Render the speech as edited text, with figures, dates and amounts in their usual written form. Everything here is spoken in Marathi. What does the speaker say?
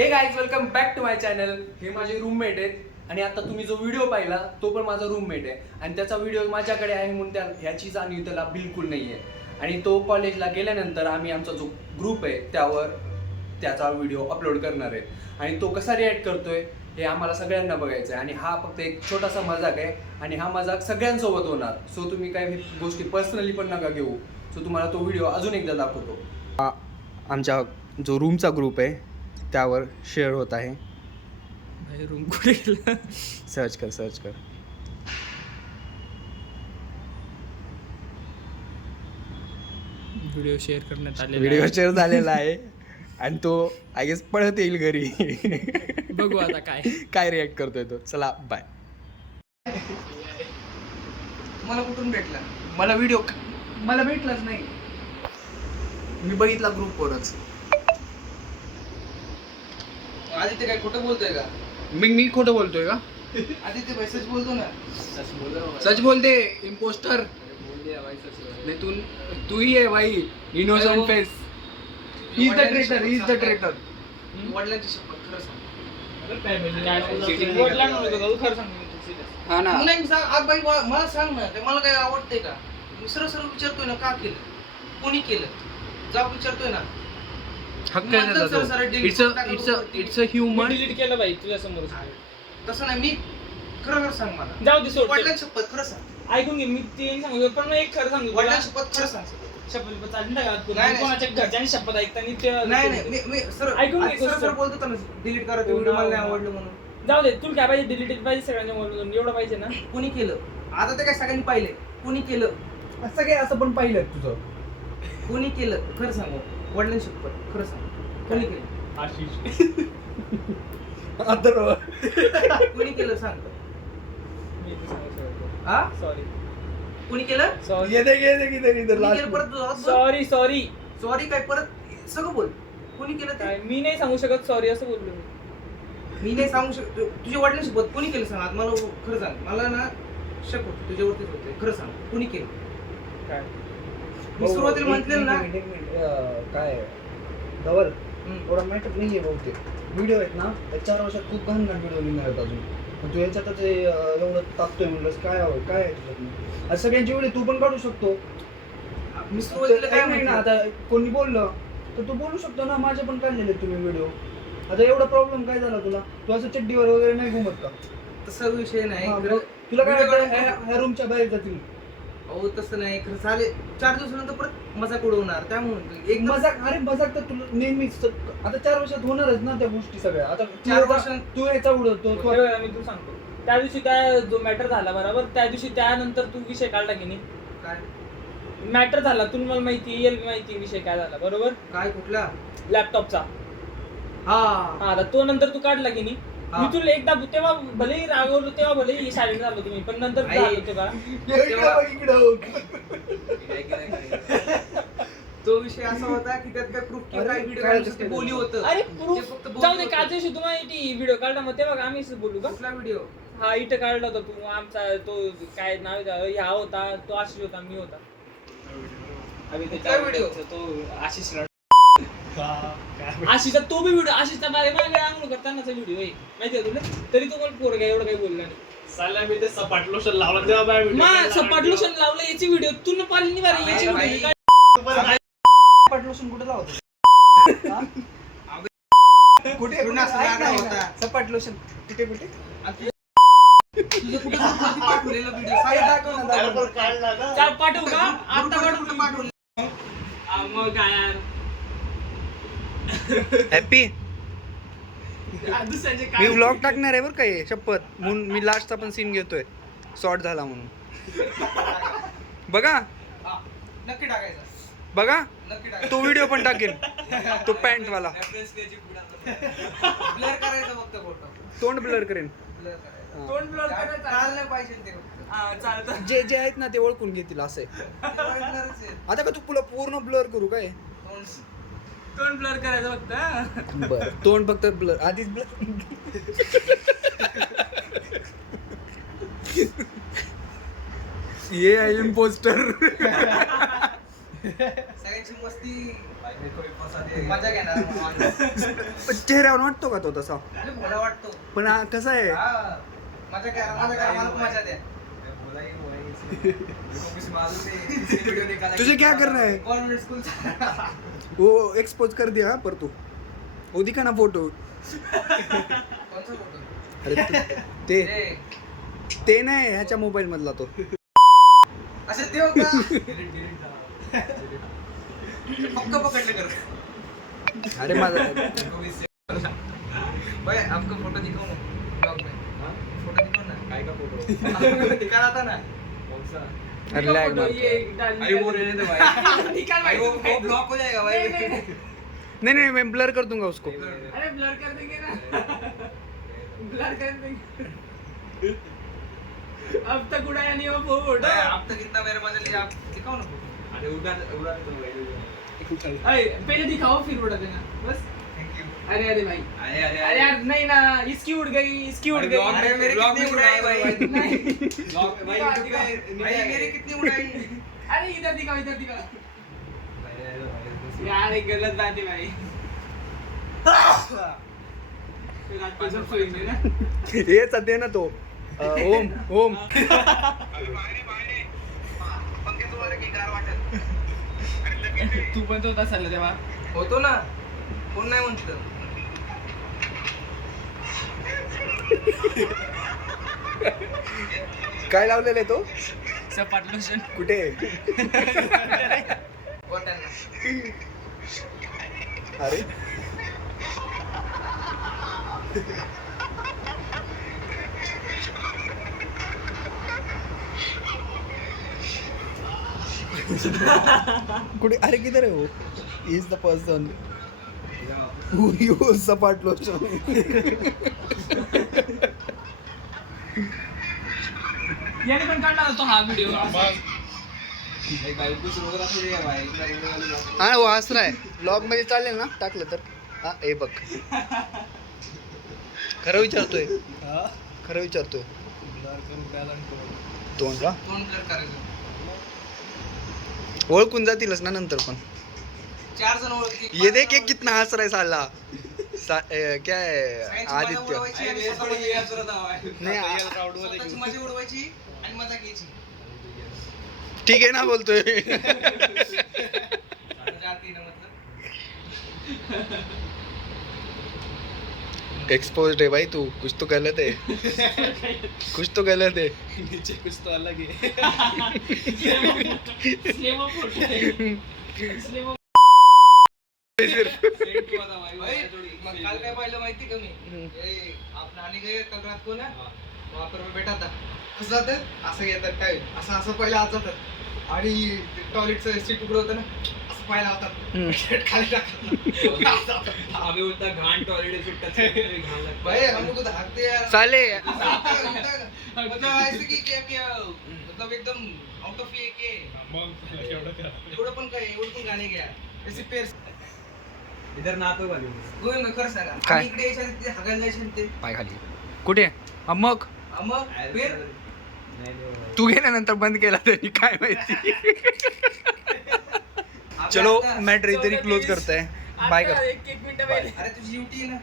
हे guys welcome back to my channel. हे माझे रूममेट आहेत आणि आता तुम्ही जो व्हिडिओ पाहिला तो पण माझा रूममेट आहे आणि त्याचा व्हिडिओ माझ्याकडे आहे म्हणून ह्याची जाणीव त्याला बिलकुल नाही आहे. आणि तो कॉलेजला गेल्यानंतर आम्ही आमचा जो ग्रुप आहे त्यावर त्याचा व्हिडिओ अपलोड करणार आहे आणि तो कसा रिॲक्ट करतोय हे आम्हाला सगळ्यांना बघायचं आहे. आणि हा फक्त एक छोटासा मजाक आहे आणि हा मजाक सगळ्यांसोबत होणार. सो तुम्ही काही गोष्टी पर्सनली पण नका घेऊ. सो तुम्हाला तो व्हिडिओ अजून एकदा दाखवतो. आमच्या जो रूमचा ग्रुप आहे त्यावर शेअर होत आहे. रूम कुठे गेला? सर्च कर व्हिडिओ शेअर करण्यात आलेला व्हिडिओ शेअर झालेला आहे आणि तो आय गेस पळत येईल घरी. बघू आता काय रिॲक्ट करतोय तो. चला बाय. मला कुठून भेटला? मला भेटलाच नाही. मी बघितला ग्रुपवरच. आदित्य काय खोटं बोलतोय का? मी खोटं बोलतोय का? आदित्य भाई सच बोलतो ना. सच बोलते इम्पोस्टर. नाही तूही आहे भाई. Innocent face. He is the traitor. वडिलांची शपथ खरं सांग. हा ना. नाही सांग आज भाई मला सांग ना. ते मला काय आवडतंय का? मी सरळ विचारतोय ना का केलं? कोणी केलं? जाब विचारतोय ना. हक्क आहे त्याचा. It's a human. डिलीट केलं बाई तुझ्या समोर. तसं नाही. मी खरं सांग मला. जाऊ दे सोड. वडिलांची शपथ खरं सांग. ऐकून घे मी ते सांगू पण मग एक खरं सांगू. वडिलांची शपथ खरं सांग. शपथ चालली ना नाही, का? कोणाच्या घरच्यांनी शपथ ऐकताना ते नाही मी सरळ ऐकून घे गोष्ट. सरळ बोलतो ना. डिलीट करा ते व्हिडिओ मला नाही आवडलं म्हणून. जाऊ दे. तुला काय पाहिजे? डिलीटेड पाहिजे सगळ्यांच्या मोबाईलमधून एवढं पाहिजे ना. कोणी केलं? आता ते काय सगळ्यांनी पाहिले. कोणी केलं? सगळे असं पण पाहिलं तुझं. कोणी केलं खरं सांगू. वडिलांची शपथ खरं सांग. कोणी केलं? आशिष. कोणी केलं सांग. मी ते सांगू शकतो. हा सॉरी. कोणी केलं? सॉरी. कोणी केलं परत सॉरी सॉरी काय परत सगळं बोल. कोणी केलं ते? काय मी नाही सांगू शकत सॉरी असं बोललो मी. मी नाही सांगू शकतो. तुझ्या वडिलांची शपथ कोणी केलं सांग. आता मला खरं सांग. मला ना शक होतं तुझ्यावरतीच होते. खरं सांग कोणी केलं? काय मी सुरुवातीला म्हटलेलं ना. काय धवल थोडा मॅटर नाहीये बहुतेक. व्हिडिओ आहेत ना 4 वर्षात खूप घाण व्हिडिओ निघणार आहेत अजून. तू ह्याच्यातच एवढं टाकतोय म्हणलंस. काय आहे तुझ्यात? सगळ्यांची व्हिडिओ तू पण काढू शकतो. मी सुरुवातीला काय नाही ना. म्हटलं? आता कोणी बोललं तर तू बोलू शकतो ना. माझे पण काढलेले तुम्ही व्हिडिओ. आता एवढा प्रॉब्लेम काय झाला तुला? तू असं चड्डीवर वगैरे नाही घुमत का? तसा विषय नाही. हा, खरं- तुला काय video वाटतं काढून- ह्या रूमच्या बाहेर जातील? अहो तसं नाही. खरं झाले 4 दिवसानंतर परत मजाक उडवणार. त्यामुळे एक मजाक तर तुला नेहमीच आता 4 वर्षात होणारच ना त्या गोष्टी सगळ्या. आता 4 वर्षांत तू याचा उडवतो तू. हे बघा, मी तू सांगतो त्या दिवशी त्या जो मॅटर झाला बरोबर त्या दिवशी त्यानंतर तू विषय काढला की नाही. काय मॅटर झाला तुला मला माहिती विषय काय झाला बरोबर. काय कुठला? लॅपटॉपचा. हा हा आता तो नंतर तू काढला की नाही. हा. मी तुला एकदा तेव्हा भलेही रागवलो तेव्हा भलेही सायलेंट झालो तुम्ही पण नंतर आई. झालं होतं का. तो विषय असा होता की त्यात काय प्रूफ किंवा काय व्हिडिओ काढण्यासाठी बोली होतं. अरे ते प्रूफ फक्त बोली जाऊ दे. होतं. काल दिवशी तुम्हाला व्हिडिओ काढला मग तेव्हा आम्हीच बोलू का. कुठला व्हिडिओ? हा इथं काढला होता तू आमचा तो काय नाव आहे, हा होता तो आशिष होता मी होता. कुठला व्हिडिओ? तो आशिष आशिषचा तो बी व्हिडिओ आशिषचा बारे मागे अंगण करतानाचा व्हिडिओ आहे माहिती आहे तुला. तरी तो पण पोरगा एवढं काही बोलला नाही. सपाट लोशन लावलं तेव्हा सपाट लोशन लावलं याची व्हिडिओ तुला पाहिली नाही बरं याची बाई, व्हिडिओ. पाटलोशन कुठे लावतो? कुठे पूर्ण असं राडा होता. सपाट लोशन कुठे तुझं कुठे पाठवलेला व्हिडिओ चाल पाठवू का आता कुठे पाठवलं? मग काय यार हॅपी. दुसऱ्याचे मी काय व्लॉग टाकणार आहे बरं का हे. शपथ म्हणून मी लास्टचा पण सीन घेतोय. शॉर्ट झाला म्हणून. बघा नक्की टाकायचं. तो नक्की टाकायचं. व्हिडिओ पण टाकेल. तो पॅन्ट वाला ब्लर करायचा फक्त फोटो. तोंड ब्लर करेन. ब्लर करायचा. तोंड ब्लर करायचं. चाललं पाहिजे ते फक्त. हा चालतं. जे आहेत ना ते ओळखून घेतील असं आहे. ते ओळखणारच आहे. आता का तू तुला पूर्ण ब्लर करू काय? तोंड ब्लर करायचं फक्त. बर तोंड फक्त ब्लर आधीच ब्लर. ये आहे इम्पोस्टर. सगळ्यांची मस्ती मजा घेणार पण चेहऱ्यावर वाटतो का तो तसा भोला वाटतो पण कसं आहे हा मजा करा मला पण मजा द्या तुझे क्या करना है कॉन्व्हेंट स्कूल वो एक्सपोज कर दिया पर तू वो दिखा ना फोटो कोणता फोटो अरे ते ते नाही ह्याच्या मोबाईल मधला तो अच्छा ते होता पक्का पकडले कर अरे माझा भाई आपका फोटो दिखाओ ना ब्लॉग में फोटो दिखाओ ना काय का फोटो दिखा रहा था ना कौन सा अरे लैग मार अरे वो रहने दे भाई भाई वो ब्लॉक हो जाएगा भाई नहीं नहीं मैं ब्लर कर दूंगा उसको अरे ब्लर कर देंगे ना ब्लर कर देंगे अब तक उड़ाया नहीं वो फोटो भाई, आप तक इतना मेरे मजा लिया आप दिखाओ ना फोटो अरे उड़ा उड़ा तो भाई अरे पहले दिखाओ फिर उड़ा देना बस थैंक यू अरे अरे भाई अरे अरे यार नहीं ना इसकी उड़ गई इसकी उड़ गई अरे मेरे कितनी उड़ाई भाई नहीं ब्लॉग भाई YouTube पे भाई मेरे कितनी उड़ाई अरे इधर दिखाओ यार एक गलत बात है भाई फिर रात को सब सोएंगे ना ये सध्या ना तो ओम ओम तू पण तो होता चालला तेव्हा होतो ना कोण नाही म्हणतं काय लावलेलं आहे तो सपाट लोशन कुठे गोट्यांना अरे कुठे अरे किधर आहे वो is the person who use सपाट लोशन याने पण काढला होता हा व्हिडिओ भाई भाई कुछ रोग रहा थोड़ी है भाई इतना रोने वाली बात हा वो हसरा आहे ब्लॉग मध्ये चालेल ना टाकलं तर हा हे बघ खरं विचारतोय खरं विचारतोय तोंड का तोंड कर करायचं ओळखून जातीलच ना नंतर पण 4 जण ओळखती ये देख एक कितना हंस रहा है साला क्या है सगळ्यांची मजा आदित्य उडवायची आणि स्वतःची नाही स्वतःची मजा उडवायची आणि मजा घ्यायची ठीक है ना बोलतोय मजा आती ना मतलब एक्सपोज्ड है भाई तू कुछ तो गलत है कुछ तो गलत है नीचे कुछ तो अलग है स्लेमो फोटो स्लेमो भाई मग काल काय पाहिलं माहिती का मी आप नहाने गए कल रात को ना वहाँ पर मैं बैठा था कसं जातं असं येतात काय असं असं पहिलं आत जातात आणि टॉयलेटचं सीट उघडं होतं ना असं पाहिलं होतात खाली टाकतात अभी उतना घाण टॉयलेट सुट्टा घाण लगता भाई हम लोग को तो भागते यार साले मतलब ऐसे की क्या मतलब एकदम आउट ऑफ ये के एवढं पण गाणे घ्या ऐसे पेर इधर ना तो वाली गोविंद खरं सांगा काय? आम्ही इकडे यायच्या तिथे हागायला जायचे ना ते पाय खाली कुठे मग मग पेर तू गेल्यानंतर बंद केला तरी काय माहिती आपल्या चलो आता- मॅटर इधर क्लोज करताय बाय कर एक मिनिट पहिले अरे तुझी ड्युटी आहे ना